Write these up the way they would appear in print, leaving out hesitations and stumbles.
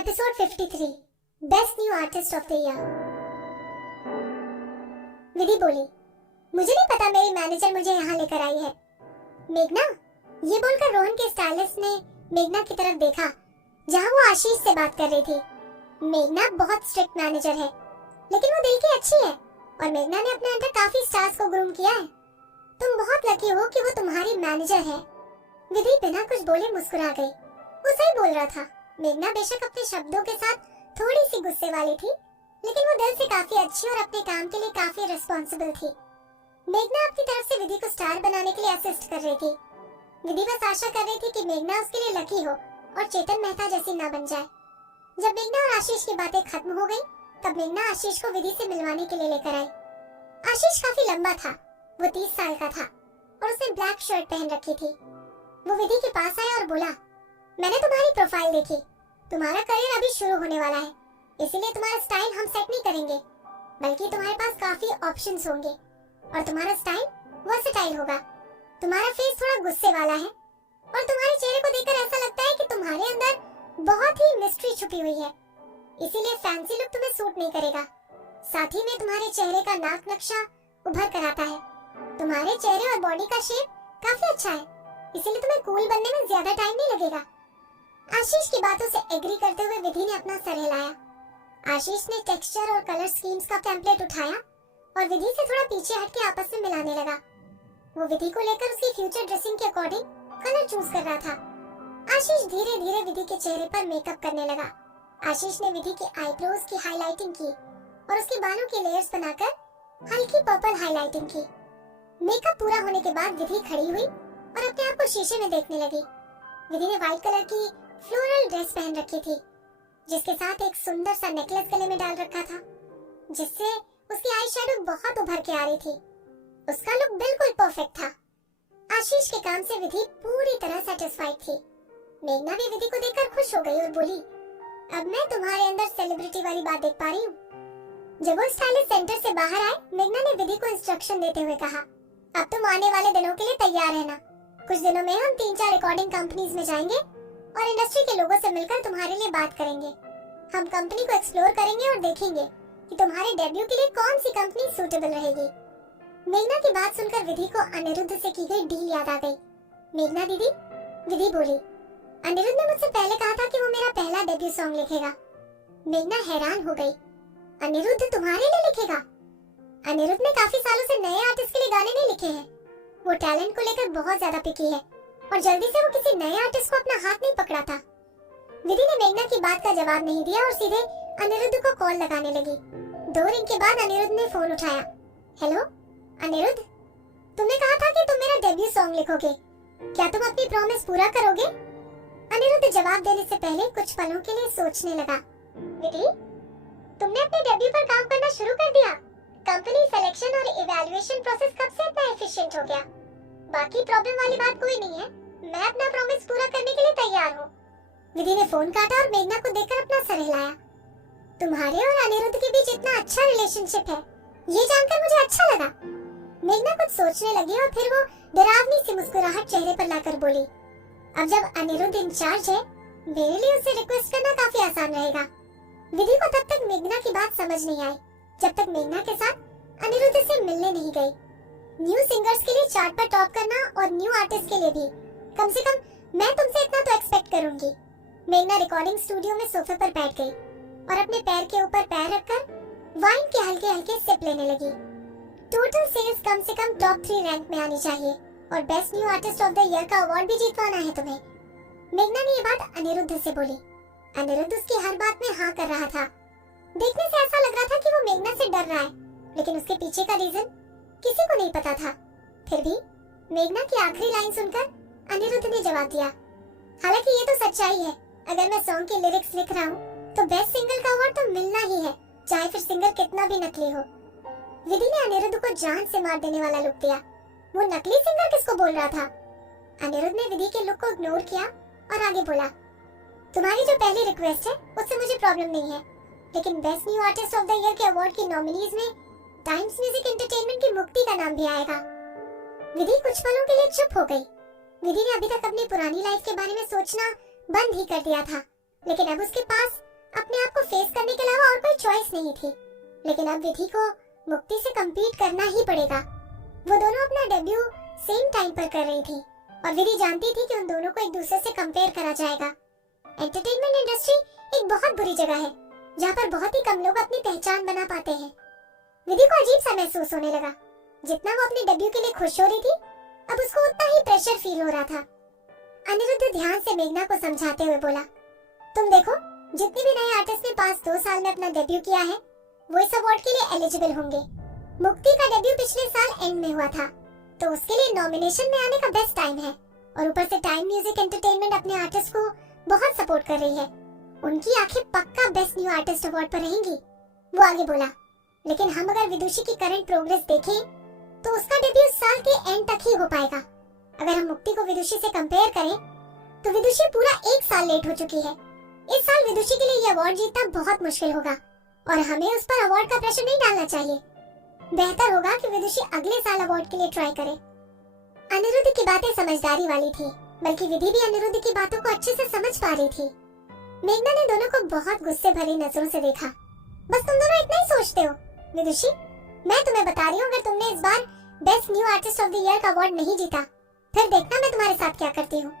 Episode 53 best new artist of the year. Vidhi बोली, मुझे नहीं पता मेरी मैनेजर मुझे यहाँ लेकर आई है। मेघना, ये बोलकर रोहन के स्टाइलिस्ट ने मेघना की तरफ देखा जहाँ वो आशीष से बात कर रही थी। मेघना बहुत स्ट्रिक्ट मैनेजर है, लेकिन वो दिल की अच्छी है और मेघना ने अपने अंदर काफी स्टार्स को ग्रूम किया है। तुम बहुत लकी हो कि वो तुम्हारी मैनेजर है। विधि बिना कुछ बोले मुस्कुरा गई। वो सही बोल रहा था। मेघना बेशक अपने शब्दों के साथ थोड़ी सी गुस्से वाली थी, लेकिन वो दिल से काफी अच्छी और अपने काम के लिए काफी रिस्पॉन्सिबल थी। मेघना अपनी तरफ से विधि को स्टार बनाने के लिए असिस्ट कर रही थी। विधि बस आशा कर रही थी कि मेघना उसके लिए लकी हो और चेतन मेहता जैसी ना बन जाए। जब मेघना और आशीष की बातें खत्म हो गई, तब मेघना आशीष को विधि से मिलवाने के लिए लेकर आई। आशीष काफी लंबा था, वो 30 साल का था और उसने ब्लैक शर्ट पहन रखी थी। वो विधि के पास आया और बोला, मैंने तुम्हारी प्रोफाइल देखी, तुम्हारा करियर अभी शुरू होने वाला है, इसीलिए तुम्हारा स्टाइल हम सेट नहीं करेंगे, बल्कि तुम्हारे पास काफी ऑप्शंस होंगे और तुम्हारा स्टाइल वर्सेटाइल होगा। तुम्हारा फेस थोड़ा गुस्से वाला है और तुम्हारे चेहरे को देखकर ऐसा लगता है कि तुम्हारे अंदर बहुत ही मिस्ट्री छुपी हुई है, इसीलिए फैंसी लुक तुम्हें सूट नहीं करेगा। साथ ही में तुम्हारे चेहरे का नाक नक्शा उभर कर आता है। तुम्हारे चेहरे और बॉडी का शेप काफी अच्छा है, इसीलिए तुम्हें कूल बनने में ज्यादा टाइम नहीं लगेगा। आशीष की बातों से एग्री करते हुए विधि ने अपना सर हिलाया। आशीष ने टेक्सचर और कलर स्कीम्स का टेम्पलेट उठाया और विधि से थोड़ा पीछे हटके आपस में मिलाने लगा। वो विधि को लेकर उसकी फ्यूचर ड्रेसिंग के अकॉर्डिंग कलर चूज कर रहा था। आशीष धीरे धीरे विधि के चेहरे पर मेकअप करने लगा। आशीष ने विधि की आईब्रोज की हाईलाइटिंग की और उसके बालों के लेयर्स बनाकर हल्की पर्पल हाईलाइटिंग की। मेकअप पूरा होने के बाद विधि खड़ी हुई और अपने आप को शीशे में देखने लगी। विधि ने व्हाइट कलर की फ्लोरल ड्रेस पहन रखी थी, जिसके साथ एक सुंदर सा नेकलेस गले में डाल रखा था, जिससे उसकी आई शेडो बहुत उभर के आ रही थी। उसका लुक बिल्कुल परफेक्ट था। आशीष के काम से विधि पूरी तरह सेटिस्फाइड थी। मेघना भी विधि को देखकर खुश हो गई और बोली, अब मैं तुम्हारे अंदर सेलिब्रिटी वाली बात देख पा रही हूँ। जब वो स्टाइलिस्ट सेंटर से बाहर आए, मेघना ने विधि को इंस्ट्रक्शन देते हुए कहा, अब तुम आने वाले दिनों के लिए तैयार रहना। कुछ दिनों में हम 3-4 रिकॉर्डिंग कंपनीज में जाएंगे और इंडस्ट्री के लोगों से मिलकर तुम्हारे लिए बात करेंगे। हम कंपनी को एक्सप्लोर करेंगे और देखेंगे कि तुम्हारे डेब्यू के लिए कौन सी कंपनी सूटेबल रहेगी। मेघना की बात सुनकर विधि को अनिरुद्ध से की गई डील याद आ गई। मेघना दीदी, विधि बोली, अनिरुद्ध ने मुझसे पहले कहा था कि वो मेरा पहला डेब्यू सॉन्ग लिखेगा। मेघना हैरान हो गई, अनिरुद्ध तुम्हारे लिए लिखेगा? अनिरुद्ध ने काफी सालों से नए आर्टिस्ट के लिए गाने नहीं लिखे हैं। वो टैलेंट को लेकर बहुत ज्यादा पिकी है और जल्दी से वो किसी नए आर्टिस्ट को अपना हाथ नहीं पकड़ा था। विधि ने मेघना की बात का जवाब नहीं दिया और सीधे अनिरुद्ध को कॉल लगाने लगी। 2 रिंग के बाद अनिरुद्ध ने फोन उठाया। हेलो अनिरुद्ध, तुमने कहा था कि तुम मेरा डेब्यू सॉन्ग लिखोगे, क्या तुम अपनी प्रॉमिस पूरा करोगे? अनिरुद्ध जवाब देने से पहले कुछ पलों के लिए सोचने लगा। विधि, तुमने अपने डेब्यू पर काम करना शुरू कर दिया। कंपनी सिलेक्शन और इवैल्यूएशन प्रोसेस कब से इतना एफिशिएंट हो गया? बाकी प्रॉब्लम वाली बात कोई नहीं है, मैं अपना प्रॉमिस पूरा करने के लिए तैयार हूँ। विधि ने फोन काटा और मेघना को देखकर अपना सर हिलाया। तुम्हारे और अनिरुद्ध के बीच इतना अच्छा रिलेशनशिप है, ये जानकर मुझे अच्छा लगा। मेघना कुछ सोचने लगी और फिर वो डरावनी सी मुस्कुराहट चेहरे पर लाकर बोली, अब जब अनिरुद्ध इंचार्ज है, मेरे लिए उसे रिक्वेस्ट करना काफी आसान रहेगा। विधि को तब तक मेघना की बात समझ नहीं आई, जब तक मेघना के साथ अनिरुद्ध से मिलने नहीं गई। न्यू सिंगर्स के लिए चार्ट पर टॉप करना और न्यू आर्टिस्ट के लिए भी कम से कम मैं तुमसे इतना तो एक्सपेक्ट करूंगी। मेघना रिकॉर्डिंग स्टूडियो में सोफे पर बैठ गई और अपने पैर के ऊपर पैर रखकर वाइन के हल्के हल्के सिप लेने लगी। टोटल सेल्स कम से कम टॉप 3 रैंक में आनी चाहिए और best new artist of the year का अवार्ड भी जीतवाना है तुम्हें। मेघना ने ये बात अनिरुद्ध से बोली। अनिरुद्ध उसकी हर बात में हाँ कर रहा था। देखने से ऐसा लग रहा था कि वो मेघना से डर रहा है, लेकिन उसके पीछे का रीजन किसी को नहीं पता था। फिर भी मेघना की आखिरी लाइन सुनकर अनिरुद्ध ने जवाब दिया, हालांकि ये तो सच्चाई है, अगर मैं सॉन्ग के लिरिक्स लिख रहा हूँ तो बेस्ट सिंगर का अवार्ड तो मिलना ही है, चाहे फिर सिंगर कितना भी नकली हो। विधि ने अनिरुद्ध को जान से मार देने वाला लुक दिया। वो नकली सिंगर किसको बोल रहा था? अनिरुद्ध ने विधि के लुक को इग्नोर किया और आगे बोला, तुम्हारी जो पहली रिक्वेस्ट है उससे मुझे प्रॉब्लम नहीं है, लेकिन best new artist of the year के अवार्ड की नॉमिनीज में टाइम्स म्यूजिक एंटरटेनमेंट की मुक्ति का नाम भी आएगा। विधि कुछ पलों के लिए चुप हो गई। विधि ने अभी तक अपनी पुरानी लाइफ के बारे में सोचना बंद ही कर दिया था, लेकिन अब उसके पास फेस करने के अलावा और कोई चॉइस नहीं थी, लेकिन अब विधि को मुक्ति से कम्पीट करना ही पड़ेगा। वो दोनों अपना डेब्यू सेम टाइम पर कर रही थी और विधि जानती थी कि उन दोनों को एक दूसरे से कंपेयर करा जाएगा। एंटरटेनमेंट इंडस्ट्री एक बहुत बुरी जगह है जहाँ पर बहुत ही कम लोग अपनी पहचान बना पाते हैं। विधि को अजीब सा महसूस होने लगा। जितना वो अपने डेब्यू के लिए खुश हो रही थी, अब उसको उतना ही प्रेशर फील हो रहा था। अनिरुद्ध ध्यान से मेघना को समझाते हुए बोला, तुम देखो, जितने भी नए आर्टिस्ट ने पास 2 साल में अपना डेब्यू किया है वो इस अवार्ड के लिए एलिजिबल होंगे। मुक्ति का डेब्यू पिछले साल एंड में हुआ था, तो उसके लिए नॉमिनेशन में आने का बेस्ट टाइम है। और ऊपर से टाइम म्यूजिक एंटरटेनमेंट अपने आर्टिस्ट को बहुत सपोर्ट कर रही है। उनकी आंखें पक्का बेस्ट न्यू आर्टिस्ट अवार्ड पर रहेंगी। वो आगे बोला, लेकिन हम अगर विदुषी की करंट प्रोग्रेस देखें तो उसका डेब्यू साल के एंड तक ही हो पाएगा। अगर हम मुक्ति को विदुषी से कंपेयर करें तो विदुषी पूरा 1 साल लेट हो चुकी है। इस साल विदुषी के लिए ये अवार्ड जीतना बहुत मुश्किल होगा और हमें उस पर अवार्ड का प्रेशर नहीं डालना चाहिए। बेहतर होगा कि विदुषी अगले साल अवार्ड के लिए ट्राई करे। अनिरुद्ध की बातें समझदारी वाली थी, बल्कि विधि भी अनिरुद्ध की बातों को अच्छे से समझ पा रही थी। मेघना ने दोनों को बहुत गुस्से भरी नजरों से देखा। बस तुम दोनों इतना ही सोचते हो। विदुषी, मैं तुम्हें बता रही हूँ, अगर तुमने इस बार best new artist of the year का अवार्ड नहीं जीता, फिर देखना मैं तुम्हारे साथ क्या करती हूँ।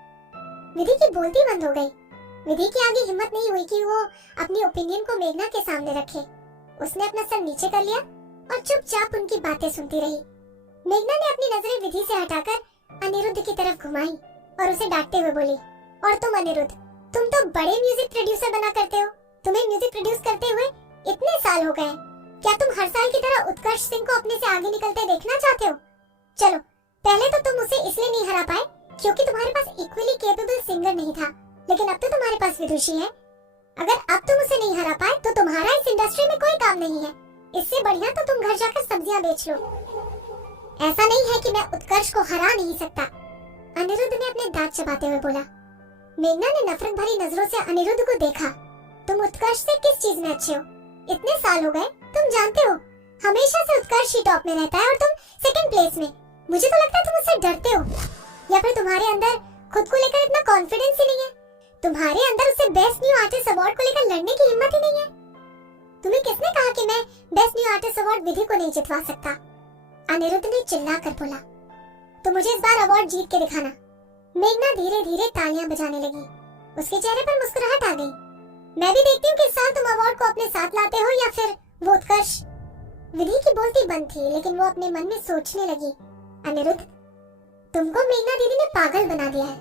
विधि की बोलती बंद हो गई। विधि की आगे हिम्मत नहीं हुई कि वो अपनी ओपिनियन को मेघना के सामने रखे। उसने अपना सर नीचे कर लिया और चुपचाप उनकी बातें सुनती रही। मेघना ने अपनी नजरें विधि से हटाकर अनिरुद्ध की तरफ घुमाई और उसे डांटते हुए बोली, और तुम अनिरुद्ध, तुम तो बड़े म्यूजिक प्रोड्यूसर बना करते हो। तुम्हें म्यूजिक प्रोड्यूस करते हुए इतने साल हो गए, क्या तुम हर साल की तरह उत्कर्ष सिंह को अपने से आगे निकलते देखना चाहते हो? चलो, पहले तो तुम उसे इसलिए नहीं हरा पाए क्योंकि तुम्हारे पास इक्वली कैपेबल सिंगर नहीं था, लेकिन अब तो तुम्हारे पास विदुषी है। अगर अब तुम उसे नहीं हरा पाए तो तुम्हारा इस इंडस्ट्री में कोई काम नहीं है। इससे बढ़िया तो तुम घर जाकर सब्जियां बेच लो। ऐसा नहीं है कि मैं उत्कर्ष को हरा नहीं सकता, अनिरुद्ध ने अपने दांत चबाते हुए बोला। मेघना ने नफरत भरी नजरों से अनिरुद्ध को देखा। तुम उत्कर्ष से किस चीज में अच्छे हो? इतने साल हो गए, तुम जानते हो हमेशा से उत्कर्ष ही टॉप में रहता है और तुम सेकंड प्लेस में। मुझे तो लगता है तुम उससे डरते हो, या फिर तुम्हारे अंदर खुद को लेकर इतना कॉन्फिडेंस ही नहीं है। तुम्हारे अंदर उससे बेस्ट न्यू आर्टिस्ट अवार्ड को लेकर लड़ने की हिम्मत ही नहीं है। तुम्हें किसने कहा कि मैं बेस्ट न्यू आर्टिस्ट अवार्ड विधि को नहीं जितवा सकता? अनिरुद्ध ने चिल्लाकर बोला। तो मुझे इस बार अवार्ड जीत के दिखाना। मेघना धीरे धीरे तालियां बजाने लगी। उसके चेहरे पर मुस्कुराहट आ गई। मैं भी देखती हूँ कि इस साल तुम अवार्ड को अपने साथ लाते हो या फिर वो उत्कर्ष। विधि की बोलती बंद थी, लेकिन वो अपने मन में सोचने लगी, अनिरुद्ध, तुमको मेघना दीदी ने पागल बना दिया है।